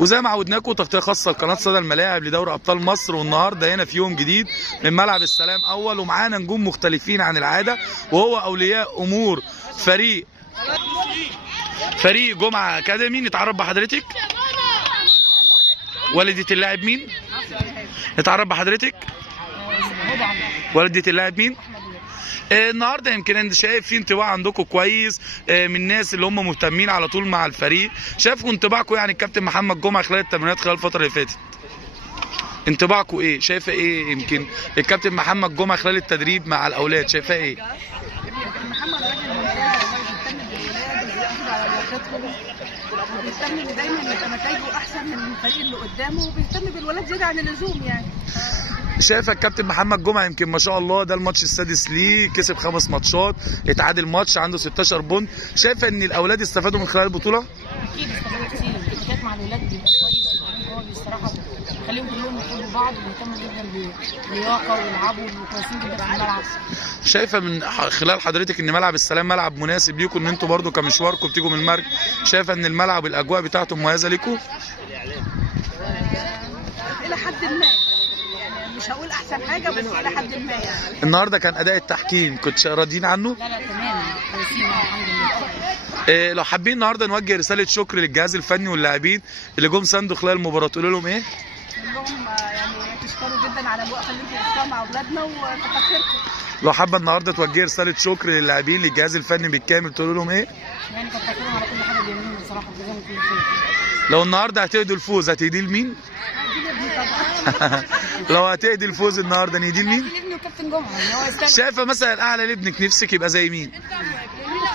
وزي ما عودناكم تغطيه خاصه لقناه صدى الملاعب لدوري ابطال مصر، والنهارده هنا في يوم جديد من ملعب السلام اول، ومعانا نجوم مختلفين عن العاده، وهو اولياء امور فريق جمعه اكاديمي. نتعرف بحضرتك؟ والدة اللاعب مين؟ نتعرف بحضرتك؟ والدة اللاعب مين؟ النهارده يمكن انت شايف في انطباع عندكم كويس من الناس اللي هم مهتمين على طول مع الفريق. شايفوا انطباعكم يعني الكابتن محمد جمعه خلال التمرينات خلال الفتره اللي فاتت؟ انطباعكم ايه؟ شايفه ايه يمكن الكابتن محمد جمعه خلال التدريب مع الاولاد؟ شايفاه ايه؟ محمد راجل ممتاز، بيهتم بالولاد وبياخد على راحتهم، وبيهتم دايما يبقى نتائجه احسن من الفريق اللي قدامه، وبيهتم بالولاد زياده عن اللزوم يعني. شايفه الكابتن محمد جمعه يمكن ما شاء الله ده الماتش السادس ليه، كسب 5 ماتشات، اتعادل ماتش، عنده 16 بونت. شايفه ان الاولاد استفادوا من خلال البطوله؟ اكيد استفادوا كتير. الكتاب مع الولاد بيبقى كويس، وبعدين هو بصراحه بيخليهم كلهم يحبوا بعض وبيهتموا جدا باللياقه ويلعبوا وكويسين جدا في الملعب. شايفه من خلال حضرتك ان ملعب السلام ملعب مناسب ليكم، ان انتوا برضو كمشواركم بتيجوا من المرج، شايفه ان الملعب الاجواء بتاعته مميزه ليكم؟ الى حد ما يعني، مش هقول احسن حاجه بس الى حد ما يعني. النهارده كان اداء التحكيم كنت راضيين عنه؟ لا تمام، كويسين الحمد لله. لو حابين النهارده نوجه رساله شكر للجهاز الفني واللاعبين اللي جم ساندوا خلال المباراه، تقول لهم ايه؟ كلهم يعني تشكروا جدا على الوقفه اللي انتوا وقفتوها مع اولادنا وكتر خيركم. لو حابه النهارده توجهي رساله شكر للاعبين للجهاز الفني بالكامل تقول لهم ايه؟ يعني كتر خيرهم على كل حاجه بيعملوها بصراحه، جزاهم كل خير. لو النهارده هتهدوا الفوز هتهديه لمين؟ لو هتهدي الفوز النهارده نهديه لمين؟ ابني وكابتن جمعه يعني هو يستاهل. شايفه مثلا الاعلى لابنك نفسك يبقى زي مين؟ والله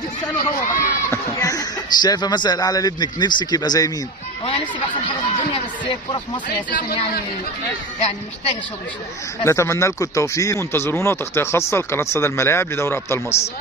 دي تساله هو بقى يعني. شايفه مثلا الاعلى لابنك نفسك يبقى زي مين؟ هو انا نفسي باحسن حاجه في الدنيا، بس هي الكوره في مصر اساسا يعني محتاجه شغل شويه. نتمنى لكم التوفيق، وانتظرونا وتغطيه خاصه لقناه صدى الملاعب لدوري ابطال مصر.